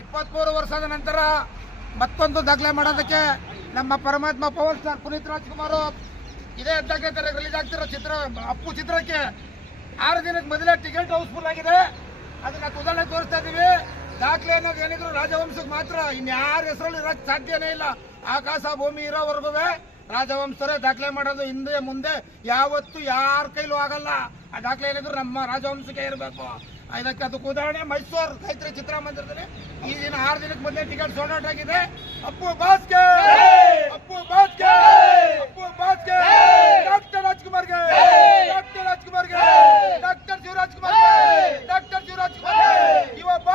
ಇಪ್ಪತ್ಮೂರು ವರ್ಷದ ನಂತರ ಮತ್ತೊಂದು ದಾಖಲೆ ಮಾಡೋದಕ್ಕೆ ನಮ್ಮ ಪರಮಾತ್ಮ ಪವರ್ ಸ್ಟಾರ್ ಪುನೀತ್ ರಾಜ್ಕುಮಾರ್ ಇದೇ ದಾಖಲೆ ರಿಲೀಸ್ ಆಗ್ತಿರೋ ಚಿತ್ರ, ಅಪ್ಪು ಚಿತ್ರಕ್ಕೆ ಆರು ದಿನಕ್ಕೆ ಮೊದಲೇ ಟಿಕೆಟ್ ಹೌಸ್ ದಾಖಲೆ ಅನ್ನೋದು ಏನಿದ್ರು ರಾಜವಂಶಕ್ಕೆ ಮಾತ್ರ. ಇನ್ಯಾರ ಹೆಸರಲ್ಲಿ ಇರೋಕ್ಕೆ ಸಾಧ್ಯನೇ ಇಲ್ಲ. ಆಕಾಶ ಭೂಮಿ ಇರೋವರೆಗೂ ರಾಜವಂಶರೇ ದಾಖಲೆ ಮಾಡೋದು ಹಿಂದೆ ಮುಂದೆ ಯಾವತ್ತು ಯಾರ ಕೈಲೂ ಆಗಲ್ಲ. ಆ ದಾಖಲೆ ಏನಿದ್ರು ನಮ್ಮ ರಾಜವಂಶಕ್ಕೆ ಇರಬೇಕು. ಇದಕ್ಕೆ ಅದಕ್ಕೆ ಉದಾಹರಣೆ ಮೈಸೂರು ಚೈತ್ರಿ ಚಿತ್ರಮಂದಿರದಲ್ಲಿ ಈ ದಿನ ಆರು ದಿನಕ್ಕೆ ಮೊದಲೇ ಟಿಕೆಟ್ ಸೋಲ್ಡ್ ಔಟ್ ಆಗಿದೆ. ಅಪ್ಪು ಬಾಸ್ಕೆ ಅಪ್ಪು ಬಾಸ್ಕೆ ಅಪ್ಪು ಬಾಸ್ಕೆ ಡಾಕ್ಟರ್ ರಾಜ್ಕುಮಾರ್ಗೆ! ಡಾಕ್ಟರ್ ರಾಜ್ಕುಮಾರ್ಗೆ! ಡಾಕ್ಟರ್ ಶಿವರಾಜ್ ಕುಮಾರ್ ಡಾಕ್ಟರ್ ಶಿವರಾಜ್ ಕುಮಾರ್ ಇವತ್ತು